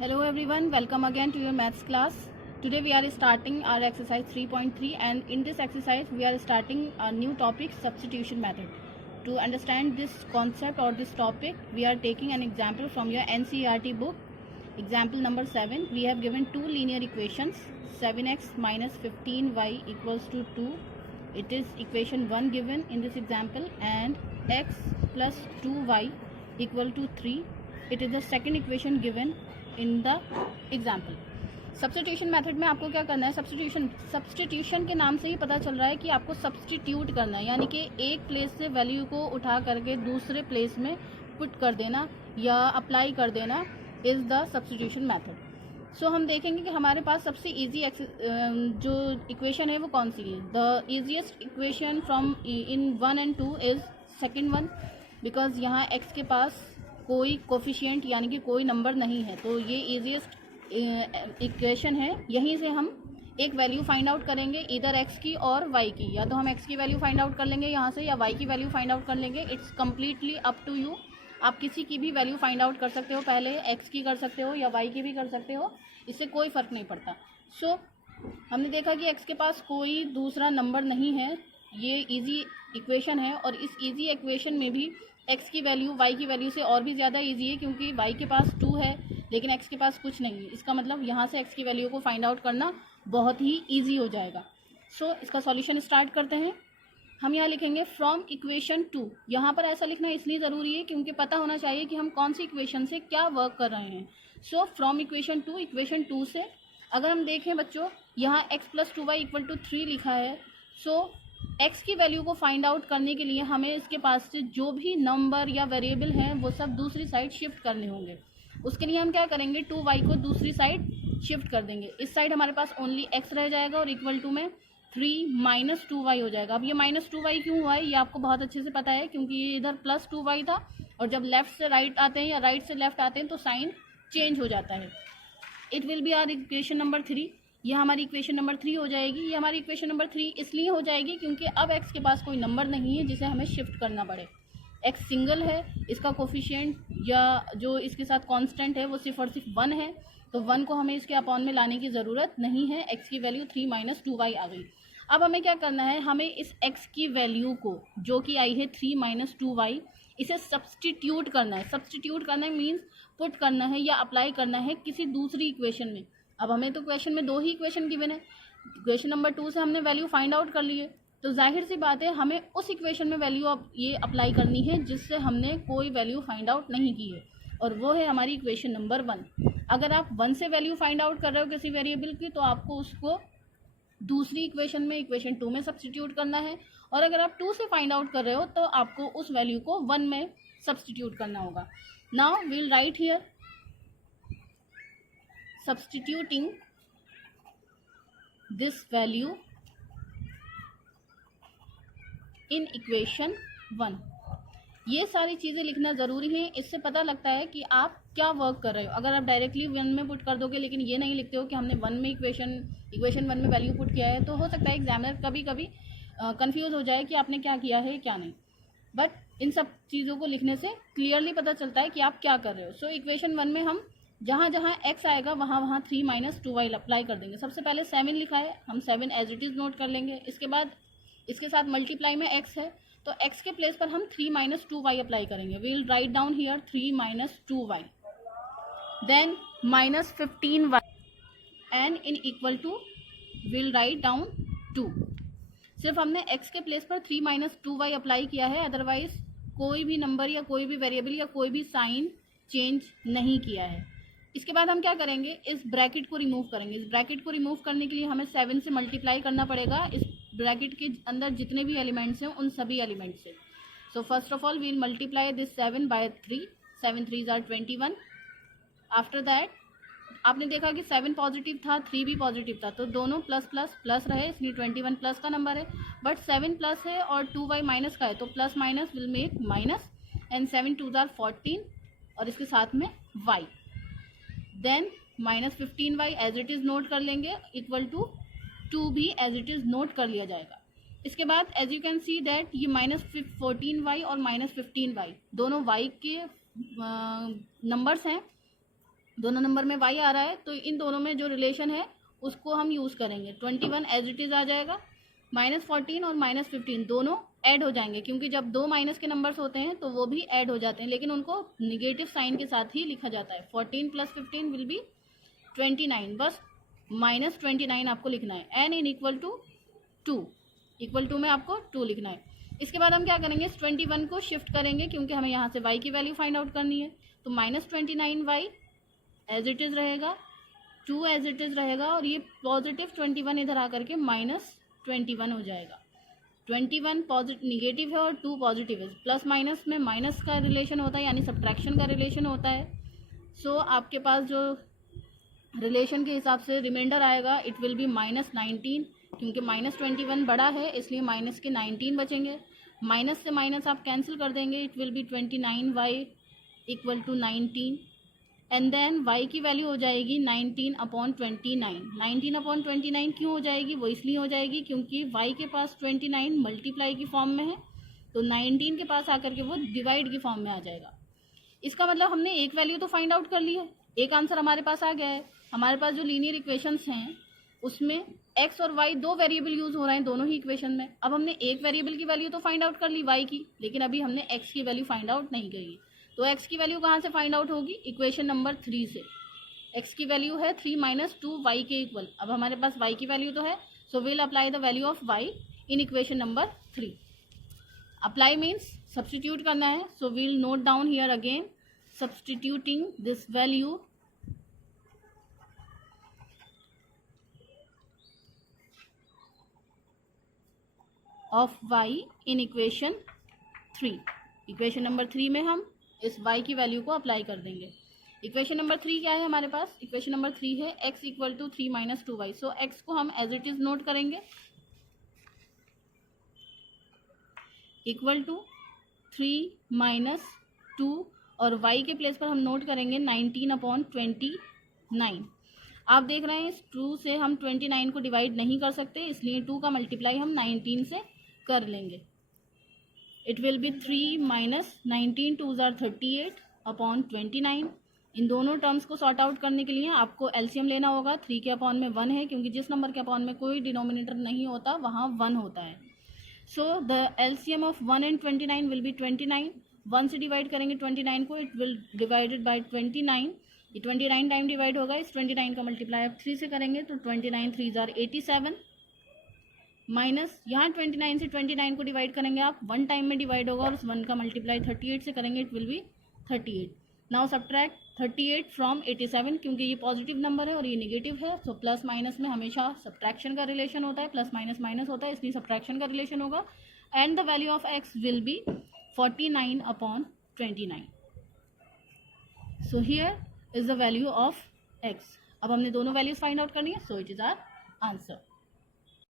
Hello everyone, welcome again to your maths class. Today we are starting our exercise 3.3 and in this exercise we are starting a new topic, substitution method. To understand this concept or this topic, we are taking an example from your NCERT book. Example number 7, we have given two linear equations, 7x minus 15y equals to 2. It is equation 1 given in this example, and x plus 2y equal to 3. It is the second equation given in the example. Substitution method में आपको क्या करना है, substitution के नाम से ही पता चल रहा है कि आपको सब्स्टिट्यूट करना है, यानी कि एक प्लेस से वैल्यू को उठा करके दूसरे प्लेस में पुट कर देना या अप्लाई कर देना इज़ द सब्स्टिट्यूशन मेथड. सो हम देखेंगे कि हमारे पास सबसे इजी जो इक्वेशन है वो कौन सी है. The easiest equation from in 1 and 2 is second one, because यहाँ x के पास कोई कोफिशिएंट यानी कि कोई नंबर नहीं है, तो ये इजीएस्ट इक्वेशन है. यहीं से हम एक वैल्यू फाइंड आउट करेंगे, इधर x की और y की. या तो हम x की वैल्यू फाइंड आउट कर लेंगे यहाँ से, या y की वैल्यू फाइंड आउट कर लेंगे. It's completely up to you. आप किसी की भी वैल्यू फाइंड आउट कर सकते हो, पहले x की कर सकते हो या y की भी कर सकते हो, इससे कोई फ़र्क नहीं पड़ता. सो हमने देखा कि x के पास कोई दूसरा नंबर नहीं है, ये इजी इक्वेशन है. और इस इजी इक्वेशन में भी x की वैल्यू y की वैल्यू से और भी ज़्यादा इजी है, क्योंकि y के पास 2 है लेकिन x के पास कुछ नहीं है. इसका मतलब यहाँ से x की वैल्यू को फाइंड आउट करना बहुत ही इजी हो जाएगा. सो इसका सॉल्यूशन स्टार्ट करते हैं. हम यहाँ लिखेंगे फ्रॉम इक्वेशन 2. यहाँ पर ऐसा लिखना इसलिए ज़रूरी है क्योंकि पता होना चाहिए कि हम कौन सी इक्वेशन से क्या वर्क कर रहे हैं. सो फ्रॉम इक्वेशन 2, इक्वेशन 2 से अगर हम देखें बच्चों, यहाँ x plus 2y equal to 3 लिखा है. सो x की वैल्यू को फाइंड आउट करने के लिए हमें इसके पास से जो भी नंबर या वेरिएबल हैं वो सब दूसरी साइड शिफ्ट करने होंगे. उसके लिए हम क्या करेंगे, 2y को दूसरी साइड शिफ्ट कर देंगे. इस साइड हमारे पास ओनली x रह जाएगा और इक्वल टू में 3 माइनस 2y हो जाएगा. अब ये माइनस 2y क्यों हुआ है ये आपको बहुत अच्छे से पता है, क्योंकि ये इधर प्लस 2y था और जब लेफ्ट से राइट आते हैं या राइट से लेफ्ट आते हैं तो साइन चेंज हो जाता है. It will be our equation number 3. ये हमारी इक्वेशन नंबर 3 हो जाएगी. ये हमारी इक्वेशन नंबर 3 इसलिए हो जाएगी क्योंकि अब x के पास कोई नंबर नहीं है जिसे हमें शिफ्ट करना पड़े. x सिंगल है, इसका कोफिशिएंट या जो इसके साथ कांस्टेंट है वो सिर्फ और सिर्फ 1 है, तो 1 को हमें इसके अपॉन में लाने की ज़रूरत नहीं है. x की वैल्यू 3 माइनस 2y आ गई. अब हमें क्या करना है, हमें इस x की वैल्यू को जो कि आई है 3 माइनस 2y, इसे सब्सटीट्यूट करना है. सब्सटीट्यूट करना है मीन्स पुट करना है या अप्लाई करना है किसी दूसरी इक्वेशन में. अब हमें तो क्वेश्चन में 2 ही इक्वेशन गिवन है. इक्वेशन नंबर 2 से हमने वैल्यू फाइंड आउट कर ली है, तो जाहिर सी बात है हमें उस इक्वेशन में वैल्यू अब ये अप्लाई करनी है जिससे हमने कोई वैल्यू फाइंड आउट नहीं की है, और वो है हमारी इक्वेशन नंबर 1. अगर आप 1 से वैल्यू फाइंड आउट कर रहे हो किसी वेरिएबल की, तो आपको उसको दूसरी इक्वेशन में, इक्वेशन 2 में सब्सटीट्यूट करना है. और अगर आप 2 से फाइंड आउट कर रहे हो तो आपको उस वैल्यू को 1 में सब्सटीट्यूट करना होगा. Now we will write here substituting this value in equation 1. ये सारी चीज़ें लिखना ज़रूरी है, इससे पता लगता है कि आप क्या वर्क कर रहे हो. अगर आप डायरेक्टली 1 में पुट कर दोगे लेकिन ये नहीं लिखते हो कि हमने 1 में इक्वेशन 1 में वैल्यू पुट किया है, तो हो सकता है एग्जामिनर कभी कभी कंफ्यूज हो जाए कि आपने क्या किया है क्या नहीं. बट इन सब चीज़ों को लिखने से क्लियरली पता चलता है कि आप क्या कर रहे हो. सो इक्वेशन 1 में हम जहाँ जहाँ x आएगा वहाँ वहाँ 3 माइनस 2y अप्लाई कर देंगे. सबसे पहले 7 लिखा है, हम 7 एज इट इज़ नोट कर लेंगे. इसके बाद इसके साथ मल्टीप्लाई में x है, तो x के प्लेस पर हम 3 माइनस 2y अप्लाई करेंगे. We will write down here 3 minus 2y, then minus 15y and in equal to will write down 2. सिर्फ हमने x के प्लेस पर 3 माइनस 2y अप्लाई किया है, अदरवाइज कोई भी नंबर या कोई भी वेरिएबल या कोई भी साइन चेंज नहीं किया है. इसके बाद हम क्या करेंगे, इस ब्रैकेट को रिमूव करेंगे. इस ब्रैकेट को रिमूव करने के लिए हमें 7 से मल्टीप्लाई करना पड़ेगा इस ब्रैकेट के अंदर जितने भी एलिमेंट्स हैं उन सभी एलिमेंट्स से. So first of all we will multiply this 7 by 3. 7 3s are 21. After that आपने देखा कि 7 पॉजिटिव था, 3 भी पॉजिटिव था, तो दोनों प्लस प्लस प्लस रहे, इसलिए 21 प्लस का नंबर है. बट 7 प्लस है और 2y माइनस का है, तो plus minus will make minus, and 7 2s are 14 और इसके साथ में y. Then minus 15y as it is note कर लेंगे, इक्वल टू 2 भी एज इट इज़ नोट कर लिया जाएगा. इसके बाद as you can see that ये माइनस 14y और माइनस 15y दोनों y के नंबर्स हैं, दोनों नंबर में y आ रहा है, तो इन दोनों में जो रिलेशन है उसको हम यूज़ करेंगे। 21 एज इट इज़ आ जाएगा, -14 और -15 दोनों ऐड हो जाएंगे, क्योंकि जब दो माइनस के नंबर्स होते हैं तो वो भी ऐड हो जाते हैं, लेकिन उनको निगेटिव साइन के साथ ही लिखा जाता है। 14 + 15 विल बी 29, बस -29 आपको लिखना है। n in equal to 2, equal to में आपको 2 लिखना है। इसके बाद हम क्या करेंगे, इस 21 को शिफ्ट करेंगे, क्योंकि हमें यहाँ से y की वैल्यू फाइंड आउट करनी है। तो -29y एज इट इज़ रहेगा, 2 एज इट इज़ रहेगा, और ये पॉजिटिव 21 इधर आकर के -21 हो जाएगा। 21 पॉजिटिव निगेटिव है और 2 पॉजिटिव है। प्लस माइनस में माइनस का रिलेशन होता है, यानी सब्ट्रैक्शन का रिलेशन होता है। सो आपके पास जो रिलेशन के हिसाब से रिमाइंडर आएगा, इट विल बी -19, क्योंकि -21 बड़ा है इसलिए माइनस के 19 बचेंगे। माइनस से माइनस आप कैंसिल कर देंगे, it will be 29y equal to 19, and then y की वैल्यू हो जाएगी 19/29। 19/29 क्यों हो जाएगी, वो इसलिए हो जाएगी क्योंकि y के पास 29 मल्टीप्लाई की फॉर्म में है, तो 19 के पास आकर के वो डिवाइड की फॉर्म में आ जाएगा। इसका मतलब हमने एक वैल्यू तो फाइंड आउट कर ली है, एक आंसर हमारे पास आ गया है। हमारे पास जो लीनियर इक्वेशंस हैं उसमें x और y दो वेरिएबल यूज हो रहे हैं दोनों ही इक्वेशन में। अब हमने एक वेरिएबल की वैल्यू तो फाइंड आउट कर ली y की, लेकिन अभी हमने x की वैल्यू फाइंड आउट नहीं करी। तो x की वैल्यू कहाँ से फाइंड आउट होगी, इक्वेशन नंबर 3 से। x की वैल्यू है 3 - 2y के इक्वल। अब हमारे पास y की वैल्यू तो है, so will apply the value of y in equation number 3। Apply means substitute करना है, so will note down here again substituting this value of y in equation 3। Equation number 3 में हम इस y की value को apply कर देंगे। Equation number 3 क्या है हमारे पास, इक्वेशन नंबर 3 है x equal to 3 - 2y। So x को हम एज इट इज नोट करेंगे, इक्वल टू 3 - 2, और y के प्लेस पर हम नोट करेंगे 19/29। आप देख रहे हैं इस 2 से हम 29 को डिवाइड नहीं कर सकते, इसलिए 2 का मल्टीप्लाई हम 19 से कर लेंगे। It will B 3 - 19 2s are 38/29। इन दोनों टर्म्स को सॉर्ट आउट करने के लिए आपको एलसीएम लेना होगा। 3 के अपॉन में 1 है, क्योंकि जिस नंबर के अपॉन में कोई डिनोमिनेटर नहीं होता वहाँ 1 होता है। So the LCM of 1 and 29 will be 29। 1 से डिवाइड करेंगे 29 को, इट विल डिवाइडेड बाय 29। ये 29 टाइम डिवाइड होगा, इस 29 का मल्टीप्लाई आप 3 से करेंगे तो 29 3s are 87, माइनस यहाँ 29 से 29 को डिवाइड करेंगे आप 1 टाइम में डिवाइड होगा, और उस 1 का मल्टीप्लाई 38 से करेंगे, it will B 38। Now subtract 38 from 87, क्योंकि ये पॉजिटिव नंबर है और ये नेगेटिव है, सो प्लस माइनस में हमेशा सब्ट्रैक्शन का रिलेशन होता है, प्लस माइनस माइनस होता है, इसलिए सब्ट्रैक्शन का रिलेशन होगा। And the value of x will be 49/29। So here is the value of x। अब हमने दोनों वैल्यूज फाइंड आउट करनी है, so it is our answer.